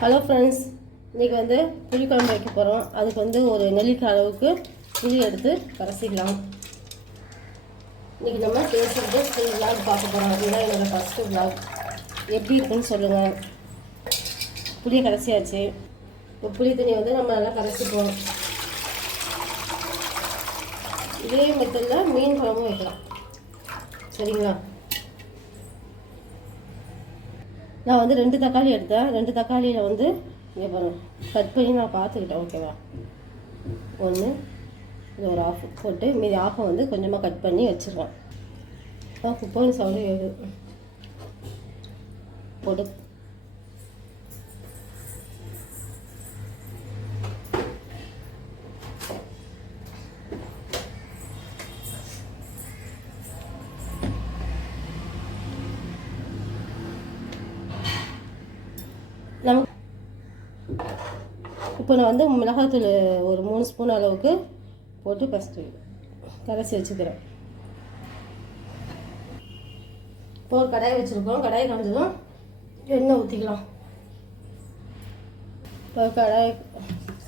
Hello friends, இன்றைக்கி வந்து புளிக்குழம்பு வைக்க போகிறோம். அதுக்கு வந்து ஒரு நெல்லிக்காய் அளவுக்கு புளி எடுத்து கரைச்சிக்கலாம். இன்றைக்கி நம்ம பேசுகிறது ஃபுல் விளாக் பார்க்க போகிறோம். இதுதான் என்னோடய ஃபஸ்ட்டு விளாக். எப்படி இருக்குன்னு சொல்லுங்கள். புளியை கரைச்சியாச்சு. இப்போ புளி தண்ணி வந்து நம்ம நல்லா கரைச்சிப்போம். இதே மெத்தடில் மீன் குழம்பும் வைக்கலாம். சரிங்களா? நான் வந்து 2 தக்காளி எடுத்தேன். 2 தக்காளியில் வந்து இங்கே பாருங்கள், கட் பண்ணி நான் பார்த்துக்கிட்டேன். ஓகேவா? 1 இது ஒரு ஆஃப் போட்டு மீதி ஆஃபை வந்து கொஞ்சமாக கட் பண்ணி வச்சுருவேன். குப்பையும் சவுண்டு வேறு போட்டு நமக்கு இப்போ நான் வந்து மிளகாத்தூள் ஒரு 3 ஸ்பூன் அளவுக்கு போட்டு ஃபஸ்ட்டு கரைச்சி வச்சுக்கிறேன். இப்போ ஒரு கடாயை வச்சுருக்கோம். கடாயை காய்ஞ்சதும் எண்ணெய் ஊற்றிக்கலாம். இப்போ கடாய்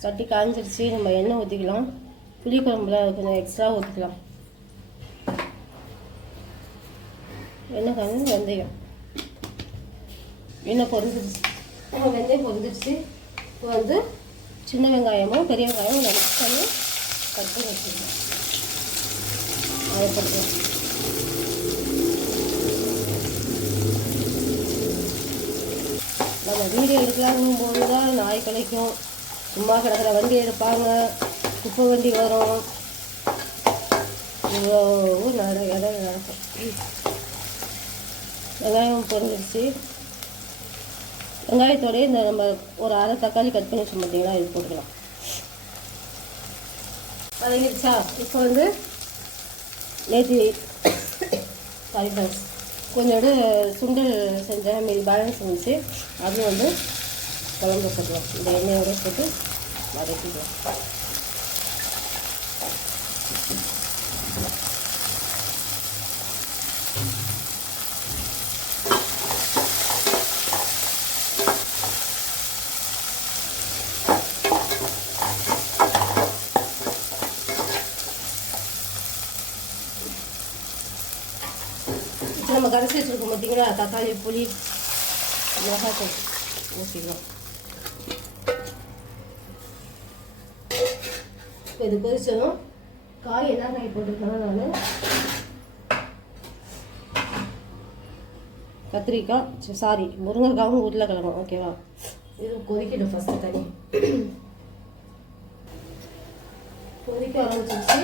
சட்டி காய்ஞ்சிருச்சு. நம்ம எண்ணெய் ஊற்றிக்கலாம். புளி குழம்புல கொஞ்சம் எக்ஸ்ட்ரா ஊற்றிக்கலாம். எண்ணெய் காய்ஞ்சது வெந்தயம். எண்ணெய் பொரிஞ்சிருச்சு. வெந்தயம் பொரிஞ்சிருச்சு. இப்போ வந்து சின்ன வெங்காயமும் பெரிய வெங்காயமும் மிக்ஸ் பண்ணி கட் பண்ணி வச்சுருக்கோம். அதை போட்டு நம்ம வீடியோ எடுக்கலாங்கும் போது தான் நாய் கலைக்கும். சும்மா கிடக்கிற வண்டி எடுப்பாங்க, குப்பை வண்டி வரும், இவ்வளோ இடம் நடக்கும். வெங்காயம் பொரிஞ்சிருச்சு. வெங்காயத்தோடய இந்த நம்ம ஒரு அரை தக்காளி கட் பண்ணி வச்சு பார்த்தீங்கன்னா இது போட்டுக்கலாம். வதங்கிடுச்சா? இப்போ வந்து நேற்று சாரி ஃப்ரெண்ட்ஸ், கொஞ்சோடு சுண்டல் செஞ்சேன், மீதி பேலன்ஸ் இருந்துச்சு. அது வந்து குழம்பு போட்டுக்கலாம். இந்த எண்ணெயோட போட்டு வதக்கிக்கலாம். நம்ம கரைச்சி வச்சுருக்கோம் பார்த்தீங்களா, தக்காளி புளி மிளகாய் ஊற்றிக்கலாம். இது பொரிச்சதும் காய் என்ன காய் போட்டிருக்கேன்னா நான் கத்திரிக்காய் சாரி முருங்கைக்காவும் உருளைக்கிழங்கும். ஓகேவா? இது கொதிக்கணும். ஃபஸ்ட்டு தண்ணி கொதிக்க ஆரம்பிச்சிருச்சு.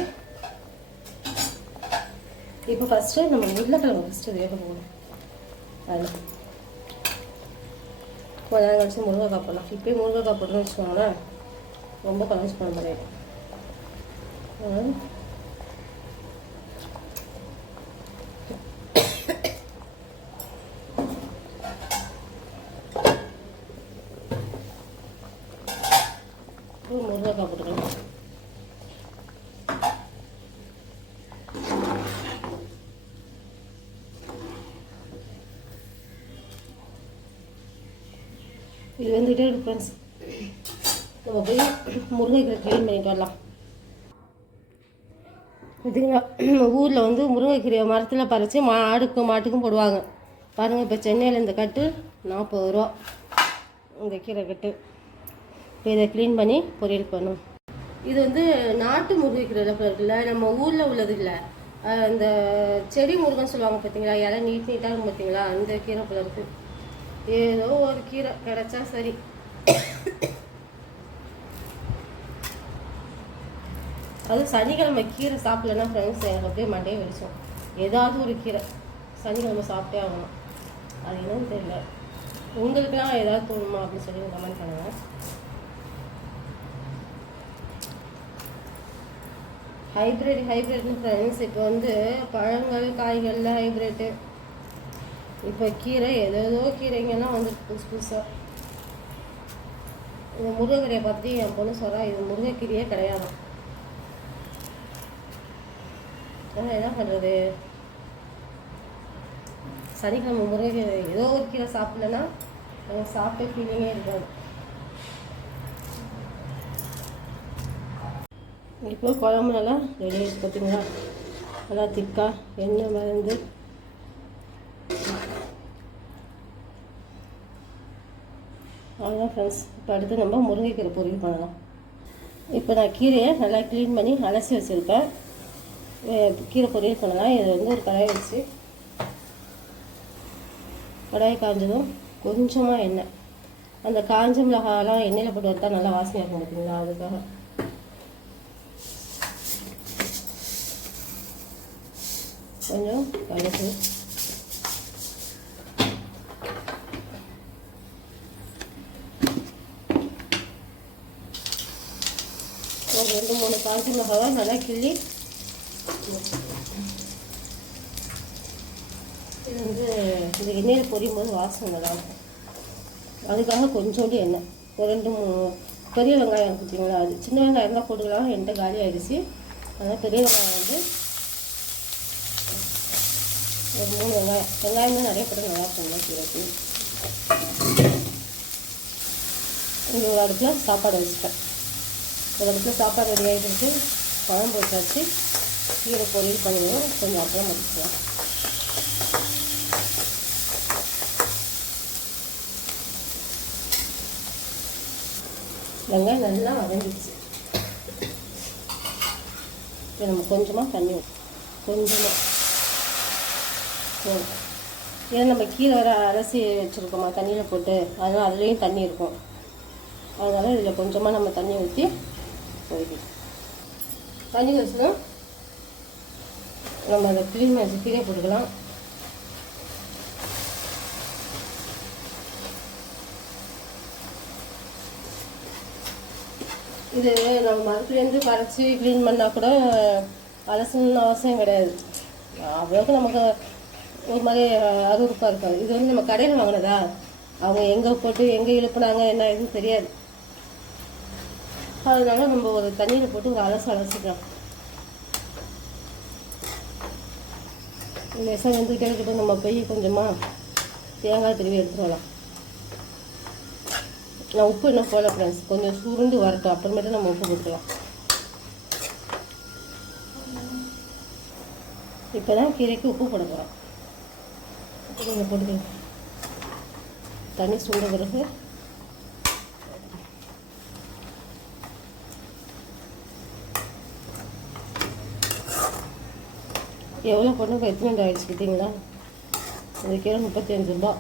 இப்போ ஃபஸ்ட்டு நம்ம உருளைக்கிழங்கு ஃபஸ்ட்டு வேக போகணும். அதில் கொஞ்ச நேரம் கழிச்சு முருங்கைக்காய் போடலாம். இப்போயே முருங்கைக்காய் போட்டுன்னு வச்சுக்கோங்களேன், ரொம்ப கலஞ்சி போன மாதிரி ஆகிடும். முருங்கைக்காய் போட்டுக்கலாம். இது வந்துகிட்டே இருக்கு ஃப்ரெண்ட்ஸ். நம்ம போய் முருங்கைக்கீரை க்ளீன் பண்ணிட்டு வரலாம். பார்த்தீங்களா, ஊரில் வந்து முருங்கைக்கீரையை மரத்தில் பறித்து ஆடுக்கும் மாட்டுக்கும் போடுவாங்க பாருங்கள். இப்போ சென்னையில் இந்த கட்டு 40 ரூபா இந்த கீரை கட்டு. இப்போ இதை க்ளீன் பண்ணி பொரியல் பண்ணும். இது வந்து நாட்டு முருங்கைக்கீரை இருக்குல்ல, நம்ம ஊரில் உள்ளது இல்லை. இந்த செடி முருகன் சொல்லுவாங்க பார்த்தீங்களா, இலை நீட்டாக இருக்கும் பார்த்தீங்களா, அந்த கீரை போல இருக்குது. ஏதோ ஒரு கீரை கிடைச்சா சரி. அது சனிக்கிழமை கீரை சாப்பிடலன்னா ஃப்ரெண்ட்ஸ் எனக்கு அப்படியே மண்டையை வெடிச்சோம். ஏதாவது ஒரு கீரை சனிக்கிழமை சாப்பிட்டே ஆகணும். அது என்னன்னு தெரியல. உங்களுக்குலாம் ஏதாவது தோணுமா அப்படின்னு சொல்லி கமெண்ட் பண்ணுங்க. ஹைப்ரிட்னு ஃப்ரெண்ட்ஸ் இப்போ வந்து பழங்கள் காய்களில் ஹைப்ரிட்டு. இப்போ கீரை ஏதோ கீரைங்கெல்லாம் வந்து புதுசு புதுசாக. இந்த முருங்கைக்கீரையை பற்றி என் பொண்ணு சொல்கிறா, இது முருங்கைக்கீரையே கிடையாது. ஆனால் என்ன பண்ணுறது, சனிக்கிழமை முருங்கைக்கீரை ஏதோ ஒரு கீரை சாப்பிட்லன்னா எனக்கு சாப்பிட்ட ஃபீலிங்கே இருக்காது. இப்போ குழம்பு நல்லா ரெடி ஆகிடுச்சு பார்த்தீங்களா, நல்லா திக்கா எண்ணெய் மறந்து அவ்வளோதான் ஃப்ரெண்ட்ஸ். இப்போ அடுத்து நம்ம முருங்கைக்கீரை பொரியல் பண்ணலாம். இப்போ நான் கீரையை நல்லா க்ளீன் பண்ணி அலசி வச்சுருக்கேன். கீரை பொரியல் பண்ணலாம். இது வந்து ஒரு கடாய் வச்சு கடாய் காய்ஞ்சதும் கொஞ்சமாக எண்ணெய், அந்த காஞ்ச மிளகாலாம் எண்ணெயில் போட்டு வறுத்தா நல்லா வாசனையாக இருக்கும் பார்த்தீங்களா, அதுக்காக கொஞ்சம் கடுகு, ஒரு 2-3 காஞ்ச மிளகாவை நல்லா கிள்ளி இது வந்து இந்த எண்ணெயில் பொரியும் போது வாசனை நல்லாயிருக்கும். அதுக்காக கொஞ்சோண்டு எண்ணெய், ஒரு 2-3 பெரிய வெங்காயம் கொடுத்தீங்களா, அது சின்ன வெங்காயம் தான் போட்டுக்கலாம், என்கிட்ட காலி ஆகிடுச்சு. அதனால் பெரிய வெங்காயம் வந்து ஒரு 3 வெங்காயம் தான் நிறைய போட்டு நல்லா இருக்கும் கீரைக்கு. இங்கே ஒரு அடுப்பில் சாப்பாடு வச்சுட்டேன். ஒரு அடுப்பில் சாப்பாடு ரெடி ஆகிட்டு குழம்பு வச்சாச்சு. கீரை பொரியல் பண்ணிடுவோம், கொஞ்சம் அப்புறம் முடிச்சுக்கலாம். வெங்காயம் நல்லா வதங்கிடுச்சு. இப்போ நம்ம கொஞ்சமாக தண்ணி கொஞ்சமாக, ஏன்னா நம்ம கீரை வர அலசி வச்சுருக்கோமா தண்ணியில் போட்டு, அதனால் அதுலேயும் தண்ணி இருக்கும். அதனால் இதில் கொஞ்சமாக நம்ம தண்ணி ஊற்றி போய்க்கலாம். தண்ணி வச்சுனா நம்ம அதை க்ளீன் பண்ணி கீரை போட்டுக்கலாம். இது நம்ம மரத்துலேருந்து பறித்து க்ளீன் பண்ணால் கூட அலசணும்னு அவசியம் கிடையாது. அவ்வளோக்கு நமக்கு ஒரு மாதிரி அருவருப்பாக இருக்காது. இது வந்து நம்ம கடையில் வாங்கினதா, அவங்க எங்கே போட்டு எங்கே இழுப்புனாங்க என்ன எதுவும் தெரியாது. அதனால நம்ம ஒரு தண்ணியில் போட்டு ஒரு அலசிக்கலாம். லேசாக வெந்துக்கிட்டே இருக்கட்டும். நம்ம போய் கொஞ்சமாக தேங்காய் திருவி எடுத்துகிட்டு வரலாம். நான் உப்பு இன்னும் போடல ஃப்ரெண்ட்ஸ், கொஞ்சம் சுருண்டு வரட்டும், அப்புறமேட்டு நம்ம உப்பு போட்டுக்கலாம். இப்போ தான் கீரைக்கு உப்பு போட போகிறோம். உப்பு கொஞ்சம் போட்டுக்கலாம். தண்ணி சுண்ட பிறகு எவ்வளோ போட்டு இப்போ எத்தனை ஆகிடுச்சு பார்த்தீங்களா, இந்த கீரை 35 ரூபா.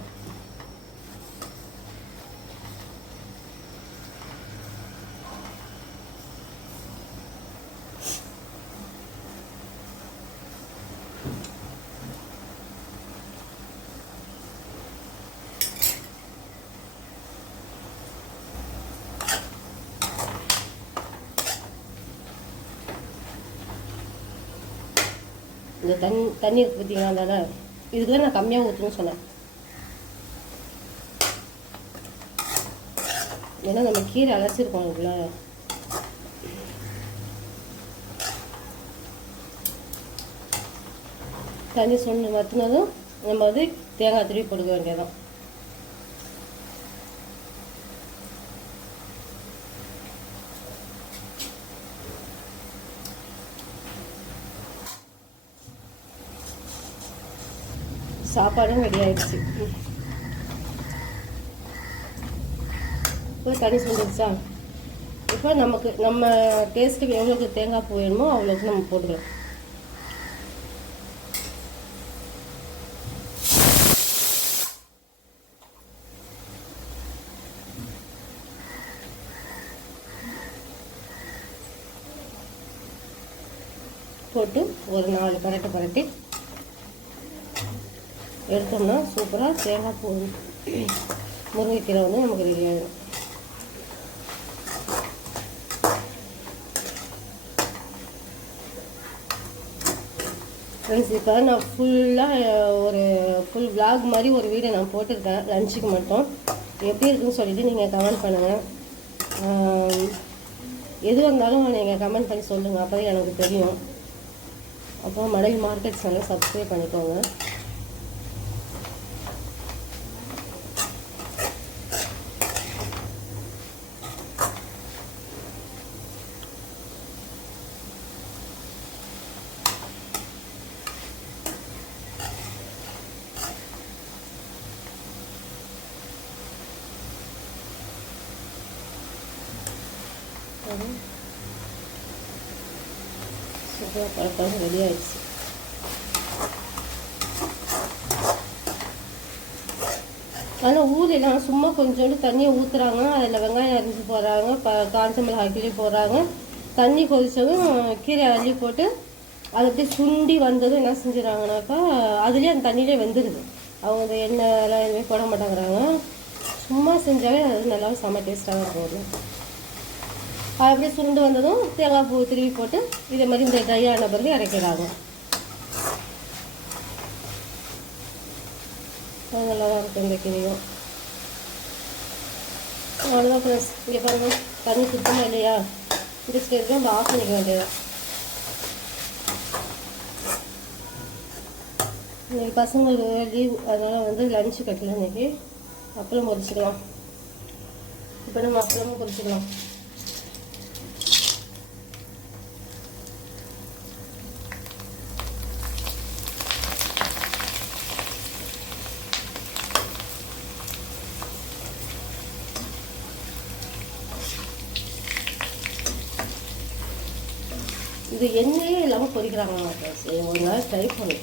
இந்த தண்ணி இருக்கு பார்த்தீங்களா, அதனால் இதுக்கு நான் கம்மியாக ஊற்றணும்னு சொன்னேன். ஏன்னா நம்ம கீரை அலசிருக்கோம் இதுல. தண்ணி சுண்டு மற்றினதும் நம்ம வந்து தேங்காய் திருவி போட்டுக்க வேண்டியதான். சாப்பாடும் ரெடி ஆயிடுச்சு. இப்போ தண்ணி சுண்டுச்சா, இப்போ நம்ம டேஸ்ட்டுக்கு எவ்வளோக்கு தேங்காய் பூ வேணுமோ அவ்வளோக்கு நம்ம போட்டுக்கலாம். போட்டு ஒரு 4 பரட்டி எடுத்தோம்னா சூப்பராக தேங்காய் பூ முருங்கைக்கீரை வந்து நமக்கு ரெடி ஆகிடும். ஃப்ரெண்ட்ஸ், இப்போ நான் ஃபுல் விளாக் மாதிரி ஒரு வீடியோ நான் போட்டிருக்கேன் லஞ்சுக்கு மட்டும். எப்படி இருக்குன்னு சொல்லிவிட்டு நீங்கள் கமெண்ட் பண்ணுங்கள். எது வந்தாலும் நீங்கள் கமெண்ட் பண்ணி சொல்லுங்கள், அப்போ தான் எனக்கு தெரியும். அப்போ மடல் மார்க்கெட் சேனல் சப்ஸ்கிரைப் பண்ணிக்கோங்க. சூப்பராக பழக்கம் ரெடி ஆகிடுச்சு. ஆனால் ஊரெல்லாம் சும்மா கொஞ்சோண்டு தண்ணியை ஊற்றுறாங்க, அதில் வெங்காயம் அரிஞ்சு போடுறாங்க, காஞ்ச மிளகாய் கிள்ளி போடுறாங்க. தண்ணி கொதித்ததும் கீரை அள்ளி போட்டு அதை அப்படியே சுண்டி வந்ததும் என்ன செஞ்சுறாங்கனாக்கா அதுலேயே அந்த தண்ணியிலே வெந்துடுது. அவங்க அந்த எண்ணெய்லாம் எதுவுமே போட மாட்டேங்கிறாங்க. சும்மா செஞ்சாலே அது நல்லா செம்ம டேஸ்ட்டாக இருக்கும். அது அப்படியே சுண்டு வந்ததும் தேங்காய் பூ திருவி போட்டு இதே மாதிரி இந்த ட்ரை ஆன பிறகு இறக்கிறாங்க. அது நல்லா தான் இருக்கும் இந்த கீரையும். அவ்வளோதான் ஃப்ரெண்ட்ஸ். இங்கே பாருங்கள், தண்ணி சுத்தமாக இல்லையா, இந்த ஸ்டேஜ்க்கு நம்ம ஆஃப் பண்ணிக்க வேண்டியதான். இன்றைக்கி பசங்களுக்கு லீவ், அதனால் வந்து லஞ்சு கட்டல. இன்றைக்கி அப்பளம் பொரிச்சிக்கலாம். இப்போ நம்ம அப்பளமும் பொரிச்சிக்கலாம். இது எண்ணெயே இல்லாமல் பொரிக்கிறாங்க. ஒரு நாள் ட்ரை பண்ணு.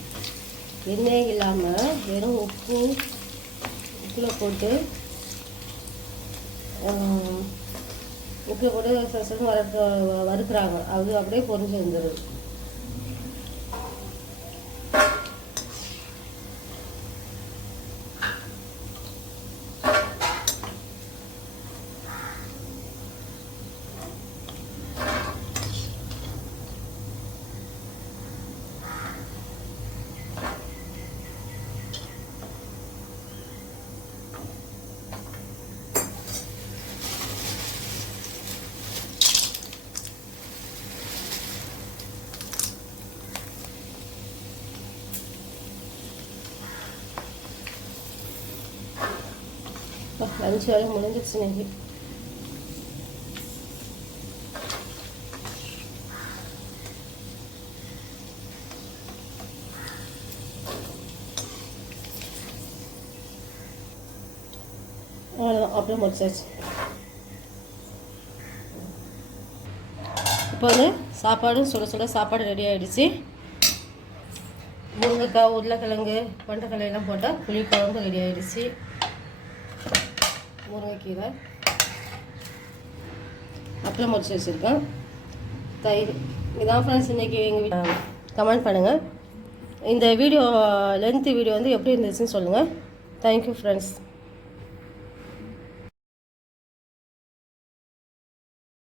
எண்ணெயே இல்லாமல் வெறும் உப்பில் போட்டு வறுக்கிறாங்க. அது அப்படியே பொரிஞ்சு வந்துடுது. லஞ்ச் வேலை முடிஞ்சிடுச்சு. இன்னைக்கு அவ்வளோதான், அப்படியே முடிச்சாச்சு. இப்போ வந்து சாப்பாடும் சுட சுட சாப்பாடு ரெடி ஆகிடுச்சு. முருங்கைக்காய், உருளைக்கிழங்கு, கொண்டைக்கலையெல்லாம் போட்டால் புளிக்குழம்பு ரெடி ஆகிடுச்சு. முருங்கைக்கீரை அப்பளம் முடிச்சு வச்சுருக்கேன். தயிர். இதான் ஃப்ரெண்ட்ஸ் இன்றைக்கி எங்கள் வீட்டில். கமெண்ட் பண்ணுங்கள். இந்த வீடியோ லென்த்து வீடியோ வந்து எப்படி இருந்துச்சுன்னு சொல்லுங்கள். Thank you friends.